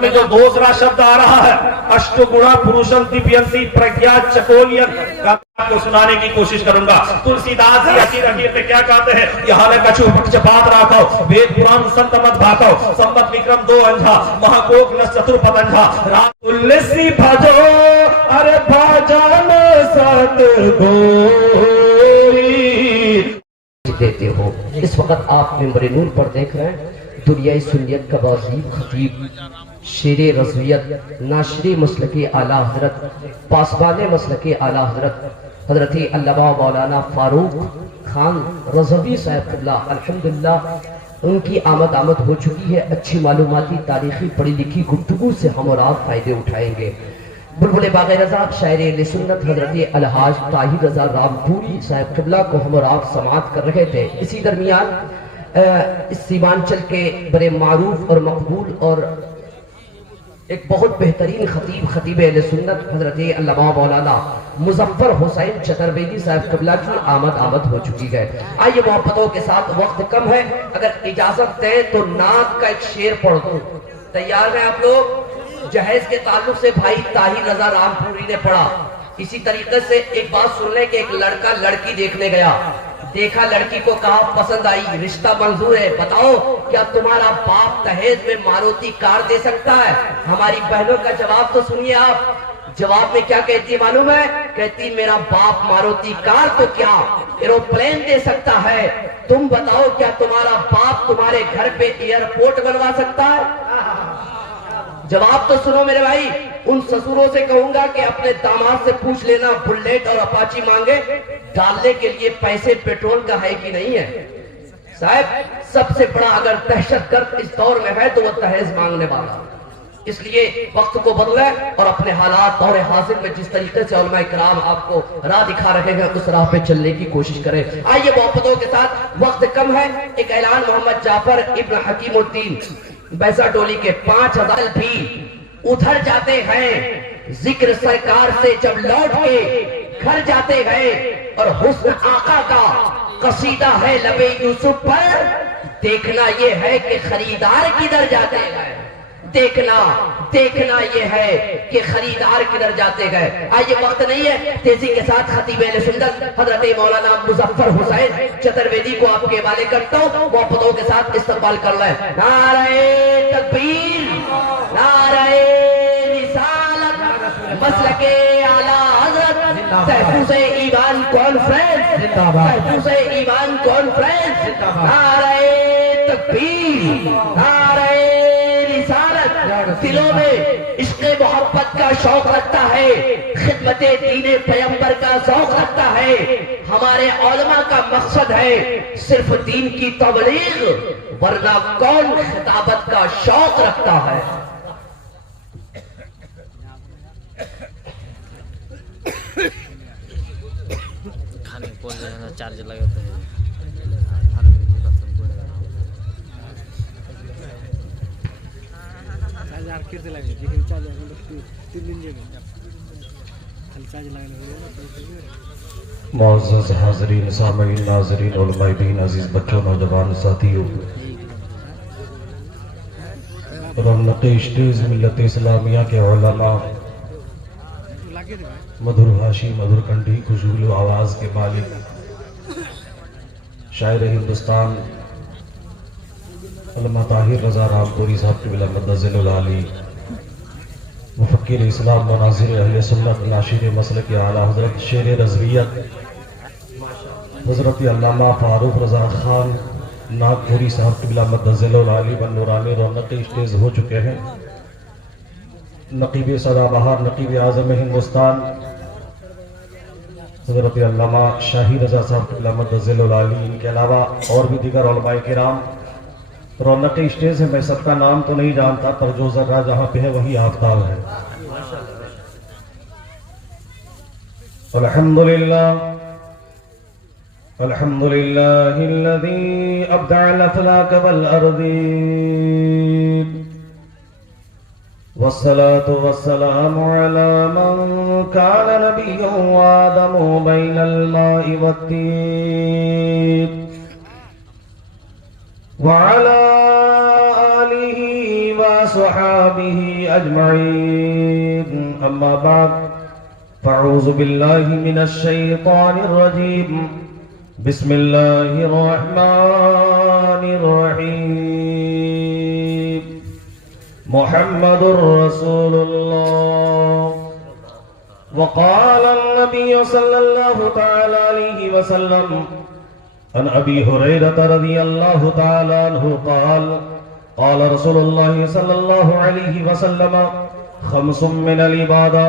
میں جو دوسرا شبد آ رہا ہے اشٹگنا پروشن دیپینتی پرگیا چکولین کو سنانے کی کوشش کروں گا. تلسی داس جی اخیر اخیر میں کیا کہتے ہیں؟ یہاں نے کچھو پکچ بات راکھو وید پران سنت مت بھاکو سمت وکرم دو انجھا مہاکوک نس چتر پتنجھا رات السی بھجو ارے بھجن ست گوری دیتے ہو. اس وقت آپ ممبر نور پر دیکھ رہے ہیں دنیای سنیت کا باعزیب خطیب شیر رضویت ناشر مسلک اعلیٰ حضرت پاسبان مسلک اعلیٰ حضرت حضرت علامہ مولانا فاروق خان رضوی صاحب قبلہ الحمدللہ ان کی آمد ہو چکی ہے. اچھی معلوماتی تاریخی پڑھی لکھی گفتگو سے ہم اور آپ فائدے اٹھائیں گے. بلبل باغ رضا شاعر اہل سنت حضرت الحاج طاہر رضا رامپوری صاحب قبلہ کو ہم اور آپ سماعت کر رہے تھے. اسی درمیان اس سیمانچل کے بڑے معروف اور مقبول اور ایک بہت بہترین خطیب اہل سنت حضرت علامہ مولانا مظفر حسین چترویدی صاحب قبلہ کی آمد ہو چکی ہے. آئیے محبتوں کے ساتھ وقت کم ہے اگر اجازت دیں تو نعت کا ایک شعر پڑھ دوں. تیار ہیں آپ لوگ؟ جہیز کے تعلق سے بھائی طاہر رضا رامپوری نے پڑھا. اسی طریقے سے ایک بات سن لیں کہ ایک لڑکا لڑکی دیکھنے گیا, دیکھا لڑکی کو کہا پسند آئی, رشتہ منظور ہے, بتاؤ کیا تمہارا باپ دہیج میں ماروتی کار دے سکتا ہے؟ ہماری بہنوں کا جواب تو سنیے آپ. جواب میں کیا کہتی معلوم ہے؟ کہتی میرا باپ ماروتی کار تو کیا ایروپلین دے سکتا ہے. تم بتاؤ کیا تمہارا باپ تمہارے گھر پہ ایئرپورٹ بنوا سکتا ہے؟ جواب تو سنو میرے بھائی. ان سسوروں سے کہوں گا کہ اپنے داماد سے پوچھ لینا بلیٹ اور اپاچی مانگے ڈالنے کے لیے پیسے پیٹرول کا ہے کہ نہیں ہے. صاحب سب سے بڑا اگر دہشت گرد اس دور میں ہے تو وہ دہیز مانگنے والا. اس لیے وقت کو بدلے اور اپنے حالات دور حاضر میں جس طریقے سے علماء کرام آپ کو راہ دکھا رہے ہیں اس راہ پہ چلنے کی کوشش کریں. آئیے محبتوں کے ساتھ وقت کم ہے. ایک اعلان محمد جعفر ابن حکیم الدین بیسا ڈولی کے 5000 بھی ادھر جاتے ہیں. ذکر سرکار سے جب لوٹ کے گھر جاتے ہیں اور حسن آقا کا قصیدہ ہے لبے یوسف پر, دیکھنا یہ ہے کہ خریدار کدھر جاتے ہیں. دیکھنا یہ ہے کہ خریدار کدھر جاتے گئے. آئیے وقت نہیں ہے, تیزی کے ساتھ خطیب اہل سنت حضرت مولانا مظفر حسین چترویدی کو آپ کے حوالے کرتا ہوں. محبتوں کے ساتھ استقبال کر لیں. نعرہ تکبیر, نعرہ رسالت, مسلک اعلیٰ حضرت, تحفظ ایمان کانفرنس, تحفظ ایمان کانفرنس. نعرہ تکبیر, نعرہ دلوں میں عشق محبت کا شوق رکھتا ہے, خدمت دین پیغمبر کا ذوق رکھتا ہے. ہمارے علماء کا مقصد ہے صرف دین کی تبلیغ, ورنہ کون خطابت کا شوق رکھتا ہے. کھانے کو چارج لگاتے ہیں. معزز حاضرین سامعین ناظرین علماء دین عزیز بچوں نوجوان ساتھیوں, رونق اسٹیج ملت اسلامیہ کے علماء, مدھر بھاشی مدھر کنڈی خوشبو آواز کے مالک شاعر ہندوستان علامہ طاہر رضا رامپوری صاحب کی مدذل العالی, مفکر اسلام مناظر اہل سنت ناشر مسلک اعلیٰ حضرت شیر رضویت حضرت علامہ فاروق رضا خان ناگپوری صاحب کی مدذل العالی بن نورانی رونق اسٹیج ہو چکے ہیں. نقیب سدا بہار نقیب اعظم ہندوستان حضرت علامہ شاہی رضا صاحب کی مدذل العالی, ان کے علاوہ اور بھی دیگر علماء کرام. رونق اسٹیج ہے, میں سب کا نام تو نہیں جانتا پر جو ذرہ جہاں پہ ہے وہی آفتاب ہے. الحمدللہ الذی ابدع الافلاک والارضین, والصلاة والسلام علی من کان نبی آدم بین الماء والطین, وعلى آلہ وأصحابه أجمعين أما بعد فأعوذ بالله من الشيطان الرجيم بسم الله الرحمن الرحيم محمد رسول الله وقال النبي صلى الله تعالى عليه وسلم عن أبي هريرة رضي الله تعالى عنه قال قال رسول الله صلى الله عليه وسلم خمس من العبادة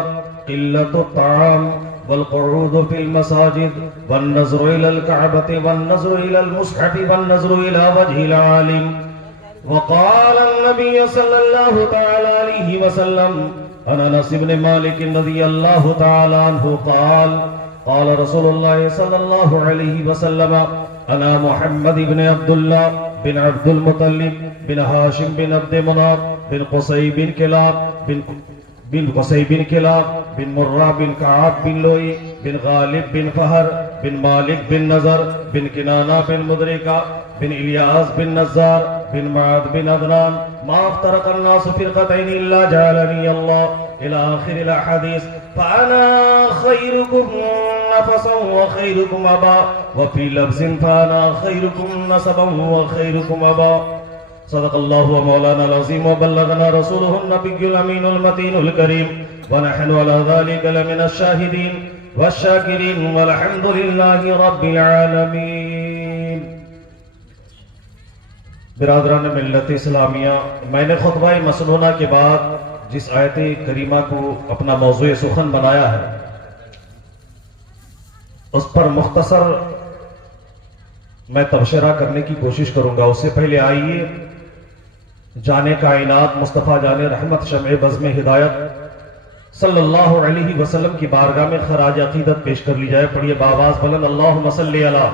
قلة الطعام والقعود في المساجد والنظر إلى الكعبة والنظر إلى المصحف والنظر إلى وجه العالم وقال النبي صلى الله تعالى عليه وسلم عن أنس بن مالك رضي الله تعالى عنه قال قال رسول الله صلى الله عليه وسلم أنا محمد بن عبد الله بن عبد المطلب بن هاشم بن عبد مناف بن قصي بن كلاب بن قصي بن كلاب بن مرة بن كعب بن لؤي بن غالب بن فهر بن مالك بن نزر بن كنانة بن مدركة بن إلياس بن نزار بن معاذ بن عدنان ما افترق الناس فرقتين إلا جعلني الله إلى آخر الأحاديث فأنا خيركم نفسا وخيركم أبا وفي لفظ فأنا خيركم نسبا وخيركم أبا صدق الله ومولانا العظيم وبلغنا رسوله النبي الأمين المتين الكريم ونحن على ذلك لمن الشاهدين والشاكرين والحمد لله رب العالمين. برادران ملت اسلامیہ، میں نے خطبہ مسنونہ کے بعد جس آیت کریمہ کو اپنا موضوع سخن بنایا ہے اس پر مختصر میں تبصرہ کرنے کی کوشش کروں گا. اس سے پہلے آئیے جانے کائنات مصطفیٰ جان رحمت شمع بزم ہدایت صلی اللہ علیہ وسلم کی بارگاہ میں خراج عقیدت پیش کر لی جائے. پڑھیے باواز بلند اللہم صلی علی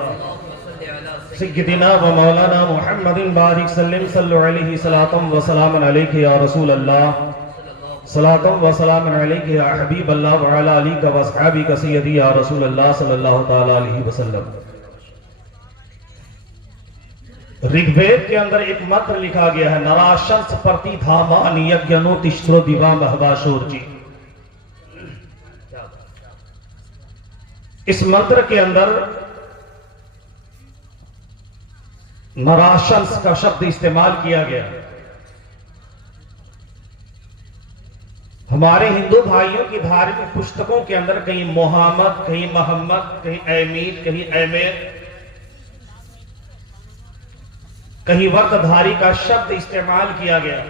سیدنا و مولانا محمد بارک سلم صلی علیہ صلاۃ و سلام علیک یا رسول اللہ صلاۃ و سلام علیک یا حبیب اللہ وعلی آلک و اصحابک سیدی یا رسول اللہ صلی اللہ تعالی علیہ وسلم. رگ وید کے اندر ایک منتر لکھا گیا ہے نراشنس پرتی دھامان یجنو تشترو دیوا مہباشور جی. اس منتر کے اندر نراشنس کا شبد استعمال کیا گیا. ہمارے ہندو بھائیوں کی دھارمک پستکوں کے اندر کہیں محمد کہیں محمد کہیں امین کہیں احمد کہیں وردھاری کا شبد استعمال کیا گیا.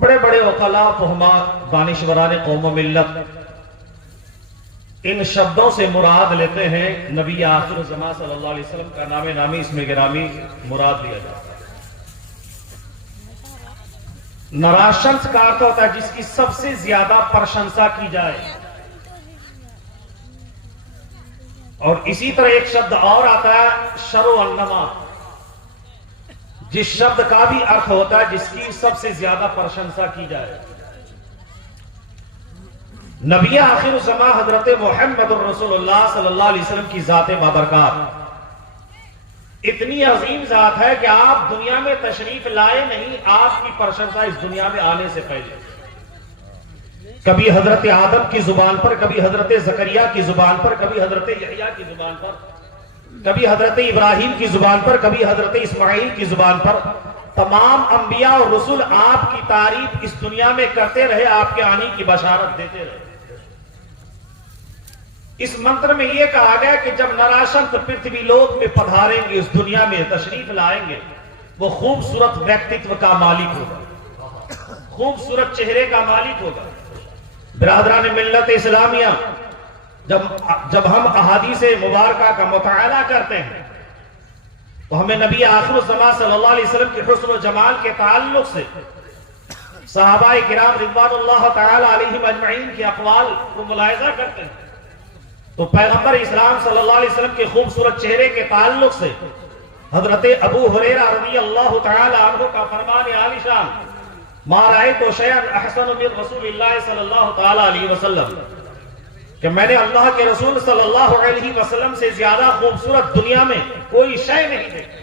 بڑے بڑے عقلاء فہماء دانشوران قوم و ملت ان شبدوں سے مراد لیتے ہیں نبی آخر الزمان صلی اللہ علیہ وسلم کا نام نامی اسم گرامی مراد لیا جاتا ہے. نراشنس کا ارتھ ہوتا ہے جس کی سب سے زیادہ پرشنسا کی جائے. اور اسی طرح ایک شبد اور آتا ہے شر و انما جس شبد کا بھی ارتھ ہوتا ہے جس کی سب سے زیادہ پرشنسا کی جائے. نبی آخر الزمان حضرت محمد الرسول اللہ صلی اللہ علیہ وسلم کی ذات بابرکات اتنی عظیم ذات ہے کہ آپ دنیا میں تشریف لائے نہیں، آپ کی پرشنسا اس دنیا میں آنے سے پہلے کبھی حضرت آدم کی زبان پر، کبھی حضرت زکریا کی زبان پر، کبھی حضرت یحییٰ کی زبان پر، کبھی حضرت ابراہیم کی زبان پر، کبھی حضرت اسماعیل کی زبان پر تمام انبیاء اور رسول آپ کی تعریف اس دنیا میں کرتے رہے، آپ کے آنے کی بشارت دیتے رہے. اس منتر میں یہ کہا گیا کہ جب نراشنت پرتھوی لوک میں پدھاریں گے، اس دنیا میں تشریف لائیں گے، وہ خوبصورت ویکتتو کا مالک ہوگا، خوبصورت چہرے کا مالک ہوگا. برادران ملت اسلامیہ، جب ہم احادیث مبارکہ کا مطالعہ کرتے ہیں تو ہمیں نبی آخر الزمان صلی اللہ علیہ وسلم کی حسن و جمال کے تعلق سے صحابہ کرام رضوان اللہ تعالی علیہم اجمعین کی اقوال کو ملاحظہ کرتے ہیں تو پیغمبر اسلام صلی اللہ علیہ وسلم کے خوبصورت چہرے کے تعلق سے حضرت ابو ہریرہ رضی اللہ تعالی عنہ کا فرمان عالی شان ما رأیت شیئا احسن من رسول اللہ صلی اللہ تعالی علیہ وسلم کہ میں نے اللہ کے رسول صلی اللہ علیہ وسلم سے زیادہ خوبصورت دنیا میں کوئی شے نہیں دیکھی.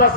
10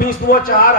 20,000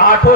8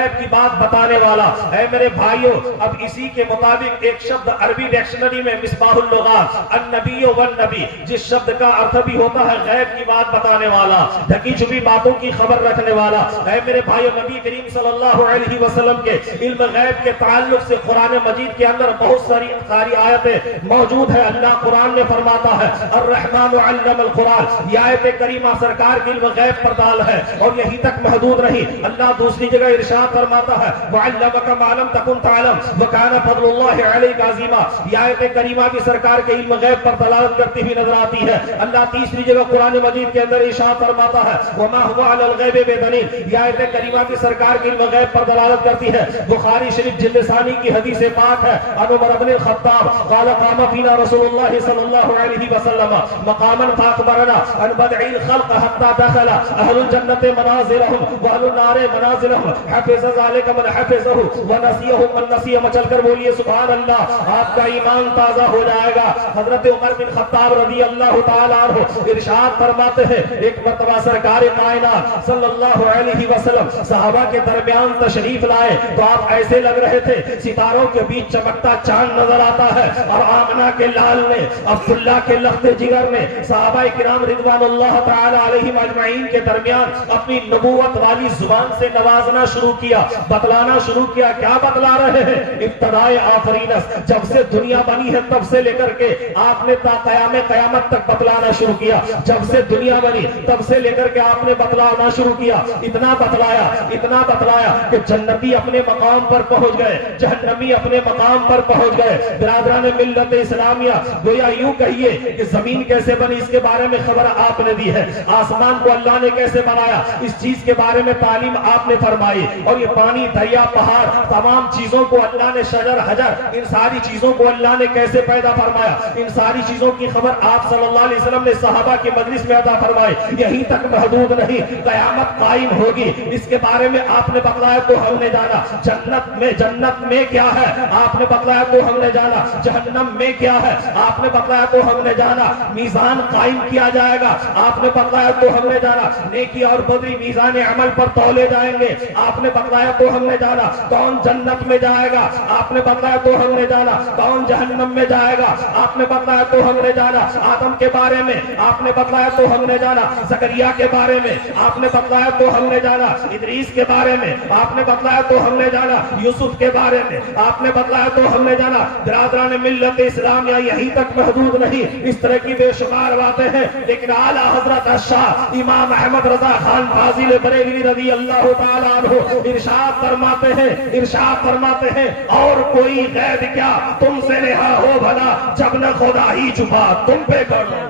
غیب کی بات بتانے والا. اے میرے بھائیوں، اب اسی کے مطابق ایک شبد عربی ڈکشنری میں مصباح اللغات النبی والنبی، جس شبد کا ارتھ بھی ہوتا ہے غیب کی بات بتانے والا، ڈھکی چھپی باتوں کی خبر رکھنے والا. اے میرے بھائیوں، نبی کریم صلی اللہ علیہ وسلم کے علم غیب کے تعلق سے قرآن مجید کے اندر بہت ساری آیتیں موجود ہے. اللہ قرآن میں فرماتا ہے الرحمن علم القرآن، یہ آیت کریمہ سرکار کی علم غیب پر دال ہے. اور یہی تک محدود نہیں، اللہ دوسری جگہ ارشاد فرماتا ہے وعلمک ما لم تکن تعلم وکان فضل اللہ علیک عظیما. یہ آیت کریمہ بھی سرکار کے علم غیب پر دلالت کرتی ہوئی نظر آتی ہے. اللہ تیسری جگہ قرآن مجید کے اندر ارشاد فرماتا ہے وما هو علی الغیب بدلیل. یہ آیت کریمہ بھی سرکار کے علم غیب پر دلالت کرتی ہے. بخاری شریف جلد ثانی کی حدیث پاک ہے ان عمر بن الخطاب قال قام فينا رسول الله صلى الله عليه وسلم مقاما فاخبرنا ان بدع الخلق حتى دخل اهل الجنه منازلهم واهل النار منازلهم حفظ ذلك من حفظه ونسيه من نسيه. مچل کر بولیے سبحان اللہ، آپ کا ایمان تازہ ہو جائے گا. حضرت عمر بن خطاب رضی اللہ تعالی عنہ ارشاد فرماتے ہیں ایک مرتبہ سرکار کائنات صلی اللہ علیہ وسلم صحابہ کے درمیان تشریف لائے تو آپ ایسے لگ رہے تھے ستاروں کے بیچ چمکتا چاند نظر آتا ہے. اور آمنہ کے لال نے، عبداللہ کے لخت جگر نے صحابہ کرام رضوان اللہ تعالی علیہم اجمعین کے درمیان اپنی نبوت والی زبان سے نوازنا شروع کیا، بتلانا شروع کیا. کیا بتلا رہے ہیں؟ ابتدائے آفرینس، جب سے دنیا بنی ہے تب سے لے کر کے آپ نے تا قیام قیامت تک بتلانا شروع کیا. جب سے دنیا بنی تب سے لے کر کے آپ نے بتلانا شروع کیا. اتنا بتلایا کہ جنتی اپنے مقام پر پہنچ گئے، جہنمی اپنے مقام پر پہنچ گئے. برادران ملت اسلامیہ، گویا یوں کہیے کہ زمین کیسے بنی اس کے بارے میں خبر آپ نے دی ہے، آسمان کو اللہ نے کیسے بنایا اس چیز کے بارے میں تعلیم آپ نے فرمائی. اور یہ پانی، دریا، پہاڑ، تمام چیزوں کو اللہ نے، شجر، حجر، ان ساری چیزوں کو اللہ نے کیسے پیدا فرمایا، ان ساری چیزوں کی خبر آپ صلی اللہ علیہ وسلم نے صحابہ کی مجلس میں عطا فرمائی. یہیں تک محدود نہیں، قیامت قائم ہوگی اس کے بارے میں آپ نے بتلایا تو ہم نے جانا. جنت میں کیا ہے آپ نے بتلایا تو ہم نے جانا. جہنم میں کیا ہے آپ نے بتلایا تو ہم نے جانا. میزان قائم کیا جائے گا آپ نے بتلایا تو ہم نے جانا. نیکی اور بدی میزان عمل پر تولے جائیں گے آپ نے بتلایا تو ہم نے جانا. کون جنت میں جائے گا آپ نے بتلایا تو ہم نے جانا. کون جہنم میں جائے گا آپ نے بتلایا تو ہم نے جانا. آدم کے بارے میں آپ نے بتلایا تو ہم نے جانا. زکریا کے بارے میں آپ نے بتلایا تو ہم نے جانا. ادریس کے بارے میں آپ نے بتلایا تو ہم نے جانا. یوسف کے بارے میں آپ نے بتلایا تو ہم نے جانا. برادران ملت اسلامیہ، یہیں تک محدود نہیں، اس طرح کی بے شمار باتیں ہیں. لیکن اعلیٰ حضرت شاہ امام احمد رضا خان فاضل بریلوی رضی اللہ تعالیٰ عنہ ارشاد فرماتے ہیں اور کوئی غیب کیا تم سے رہا ہو بھلا جب نہ خدا ہی چھپا تم پہ کرو.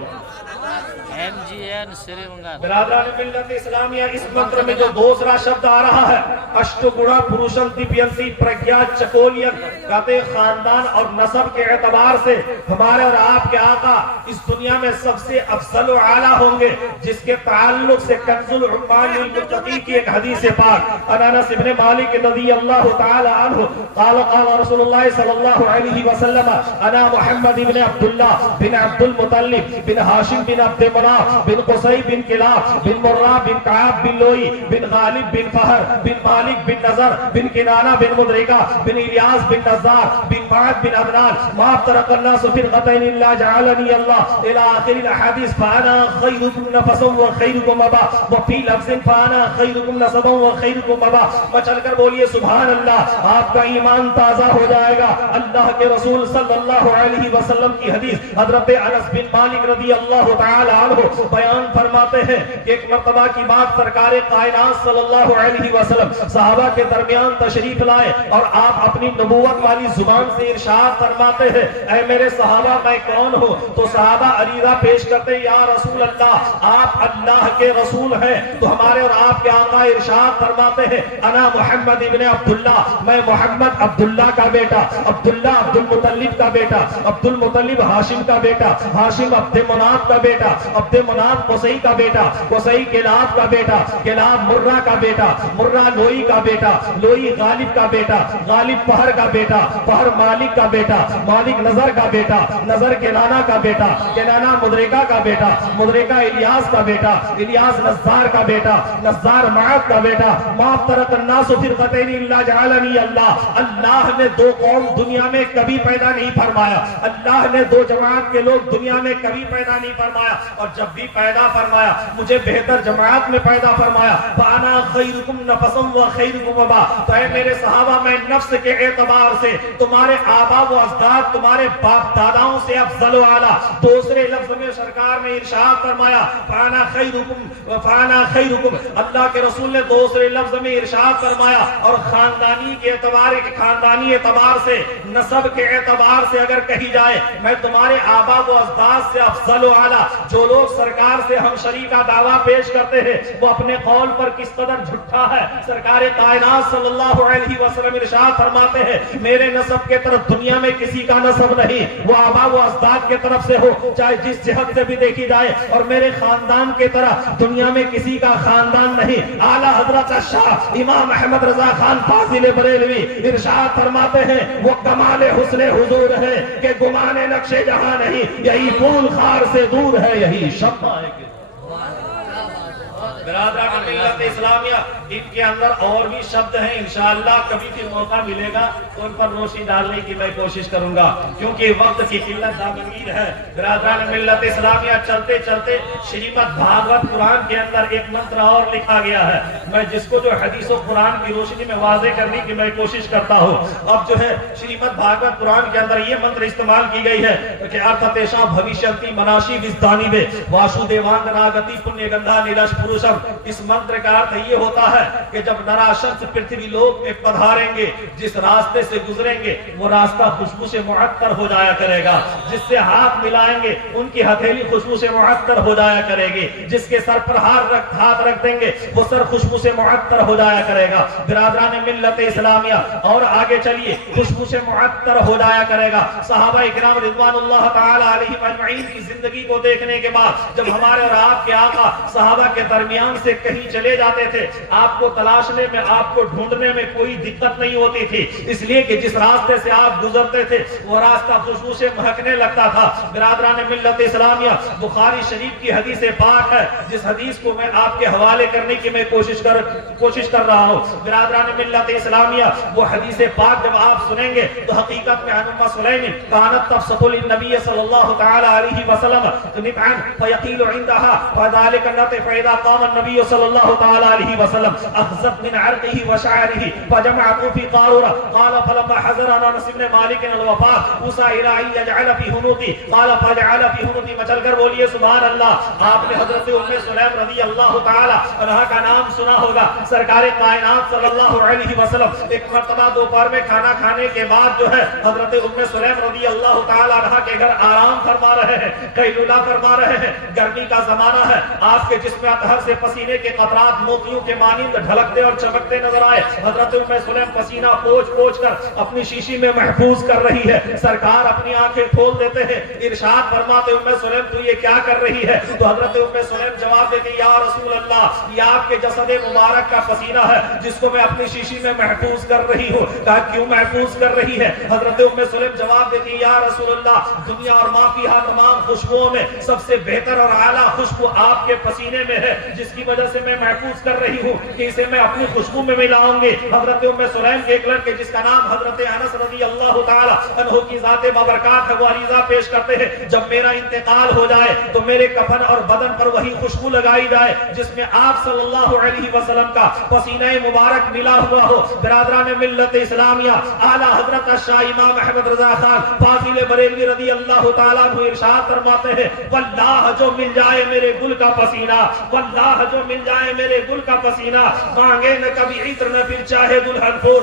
برادران ملت اسلامیہ، اس منتر میں جو دوسرا شبد آ رہا ہے اشٹ گڑا پروشن دیپینتی پرگیا چکولین، کہتے خاندان اور نسب کے اعتبار سے ہمارے اور آپ کے آقا اس دنیا میں سب سے افضل و اعلیٰ ہوں گے، جس کے تعلق سے کنز العمان المتقی کی ایک حدیث پاک انس ابن مالک رضی اللہ تعالی عنہ قال قال رسول اللہ صلی اللہ علیہ وسلم انا محمد بن عبداللہ بن عبد المطلب بن ہاشم بن عبد مناف بن قصی بن کلاب بن مرہ بن کعب بن لوئی بن غالب بن فہر بن مالک بن نظر بن کنانہ بن مدرکہ بن الیاس بن نزار بن معد بن عدنان ما افترق الناس فرقتين الا جعلني الله الى اخر الاحاديث فانا خيركم نفسا وخيركم مبا وفي لفظ فانا خيركم نسبا وخيركم مبا. مچل کر بولیے سبحان اللہ، آپ کا ایمان تازہ ہو جائے گا. اللہ کے رسول صلی اللہ علیہ وسلم کی حدیث حضرت انس بن مالک رضی اللہ تعالی عنہ بیان فرماتے ہیں کہ ایک مرتبہ کی بات سرکار کائنات صلی اللہ علیہ وسلم صحابہ کے درمیان تشریف لائے اور آپ اپنی نبوت والی زبان سے ارشاد فرماتے ہیں اے میرے صحابہ میں کون ہوں؟ تو صحابہ عریضہ پیش کرتے یا رسول اللہ آپ اللہ کے رسول ہیں. تو ہمارے اور آپ کے آقا ارشاد فرماتے ہیں انا محمد ابن عبداللہ، میں محمد عبداللہ کا بیٹا، عبداللہ عبد المطلب کا بیٹا، عبد المطلب ہاشم کا بیٹا، ہاشم عبد مناف کا بیٹا، عبد مناف قصی کا بیٹا، قصی کلاب کا بیٹا، کلاب مرہ کا بیٹا، مرہ لوئی کا بیٹا، لوئی غالب کا بیٹا، غالب پہر کا بیٹا، پہر مالک کا بیٹا، مالک نظر کا بیٹا، نظر کنانہ کا بیٹا، کنانہ مدرکہ کا بیٹا، مدرکہ الیاس کا بیٹا، الیاس نزار کا بیٹا، نزار معاذ کا بیٹا۔ ما افترق الناس فرقتین الا جعلنی اللہ، اللہ نے دو قوم دنیا میں کبھی پیدا نہیں فرمایا، اللہ نے دو جماعت کے لوگ دنیا میں کبھی پیدا نہیں فرمایا، اور جب بھی پیدا فرمایا مجھے بہتر جماعت میں پیدا فرمایا۔ فانا خیرکم نفسا و خیرکم ابا، تو اے میرے صحابہ میں نفس کے اعتبار سے تمہارے آبا و اجداد، تمہارے باپ داداؤں سے افضل و اعلیٰ۔ دوسرے لفظ میں سرکار نے ارشاد فرمایا فانا خیرکم، فانا خیرکم، اللہ کے رسول نے دوسرے لفظ میں ارشاد فرمایا۔ اور خاندانی کے اعتبار، خاندانی اعتبار سے، نسب کے اعتبار سے اگر کہی جائے میں تمہارے آبا و اجداد سے افضل و اعلیٰ۔ جو لوگ سرکار سے ہم شریک کا دعویٰ پیش کرتے ہیں وہ اپنے قول پر کس قدر جھٹا ہے۔ سرکار کائنات صلی اللہ علیہ وسلم ارشاد فرماتے ہیں میرے نسب کے طرف دنیا میں کسی کا نسب نہیں، وہ آبا و اجداد کے طرف سے ہو چاہے جس جہت سے بھی دیکھی جائے، اور میرے خاندان کے طرح دنیا میں کسی کا خاندان نہیں۔ اعلیٰ حضرت شاہ امام احمد رضا خان فاضل بریلوی ارشاد فرماتے ہیں وہ کمال حسن حضور ہے کہ گمان نقش جہاں نہیں، یہی پھول خار سے دور ہے، یہی شمع ہے کہ برادران ملت اسلامیہ۔ ان کے اندر اور بھی شبد ہیں، انشاءاللہ کبھی پھر موقع ملے گا تو ان پر روشنی ڈالنے کی میں کوشش کروں گا، کیونکہ وقت کی قلت دامگیر ہے۔ برادران ملت اسلامیہ، چلتے چلتے شریمد بھاگوت قرآن کے اندر ایک منتر اور لکھا گیا ہے، میں جس کو جو حدیث و قرآن کی روشنی میں واضح کرنے کی میں کوشش کرتا ہوں۔ اب جو ہے شریمد بھاگوت قرآن کے اندر یہ منتر استعمال کی گئی ہے کہ ارتھتیشا بھوشیانتی مناشی وستانی بے واسو دیوانگ ناگتی پنیہ گندھا نیلش پروشم۔ اس منتر کا ارتھ یہ ہوتا ہے کہ جب نرا شخص پرتھوی لوک میں پدھاریں گے، جس راستے سے گزریں گے وہ راستہ خوشبو سے معطر ہو جایا کرے گا، جس سے ہاتھ ملائیں گے ان کی ہتھیلی خوشبو سے معطر ہو جایا کرے گی، جس کے سر پر ہاتھ رکھ دیں گے وہ سر خوشبو سے معطر ہو جایا کرے گا۔ برادران ملت اسلامیہ، اور آگے چلیے، خوشبو سے معطر ہو جایا کرے گا۔ صحابہ اکرام رضوان اللہ تعالی علیہم اجمعین کی زندگی کو دیکھنے کے بعد جب ہمارے اور آپ کے آقا صحابہ کے درمیان سے کہیں چلے جاتے تھے، آپ کو تلاشنے میں، آپ کو ڈھونڈنے میں کوئی دقت نہیں ہوتی تھی، اس لیے کہ جس راستے سے آپ گزرتے تھے وہ راستہ خوشبو سے مہکنے لگتا تھا۔ برادران ملت اسلامیہ، بخاری شریف کی حدیث پاک ہے جس حدیث کو میں آپ کے حوالے کرنے کی میں کوشش کر رہا ہوں۔ برادران ملت اسلامیہ، وہ حدیث پاک جب آپ سنیں گے تو حقیقت میں ام سلیم کانت تبسط للنبی صلی اللہ تعالی علیہ وسلم نبعا فیقیل عندها فذلك النطف فاذا قام النبي صلی اللہ تعالی علیہ وسلم اخذت من عرقه وشعره فجمعته في قارورة قال فلما حضر انس بن مالك الوفاة موسى الى ان يجعل في حنوطي قال فجعل في حنوطي، مچل کر بولیے سبحان اللہ۔ آپ نے حضرت ام سلیم رضی اللہ تعالی عنہا کا نام سنا ہوگا۔ سرکار کائنات صلی اللہ علیہ وسلم ایک مرتبہ دوپہر میں کھانا کھانے کے بعد جو ہے حضرت ام سلیم رضی اللہ تعالی عنہا کے گھر آرام فرما رہے ہیں، قیلولہ فرما رہے ہیں، گرمی کا زمانہ ہے، آپ کے جسم اطہر سے پسینے کے قطرات موتیوں کے مانند ڈھلکتے اور چمکتے نظر آئے۔ حضرت ام سلیم پسینہ پوچھ پوچھ کر اپنی شیشی میں محفوظ کر رہی ہے۔ سرکار اپنی آنکھیں کھول دیتے ہیں، ارشاد فرماتے ام سلیم تو یہ کیا کر رہی ہے؟ تو حضرت ام سلیم جواب دیتی یا رسول اللہ یہ آپ کے جسد مبارک کا پسینہ ہے جس کو میں اپنی شیشی میں محفوظ کر رہی ہوں۔ کہا کیوں محفوظ کر رہی ہے؟ حضرت ام سلیم جواب دیتی یا رسول اللہ دنیا اور ما فیہا تمام خوشبوؤں میں سب سے بہتر اور اعلیٰ خوشبو آپ کے پسینے میں ہے، جس کی وجہ سے میں محفوظ کر رہی ہوں کہ اسے میں اپنی خوشبو میں ملاؤں گی۔ حضرت ام سلیم کے ایک لڑکے جس کا نام حضرت انس رضی اللہ تعالی عنہ کی ذات بابرکات ہے وہ عریضہ پیش کرتے ہیں جب میرا انتقال ہو جائے تو میرے کفن اور بدن پر وہی خوشبو لگائی جائے جس میں آپ صلی اللہ علیہ وسلم کا پسینہ مبارک ملا ہوا ہو۔ برادران ملت اسلامیہ، اعلیٰ حضرت شاہ امام احمد رضا خان فاضل بریلوی رضی اللہ تعالیٰ عنہ ارشاد فرماتے ہیں واللہ جو مل جائے میرے گل کا پسینہ، واللہ جو مل جائے میرے گل کا پسینہ، مانگے نہ کبھی عطر نہ پھر چاہے دلہن پھور۔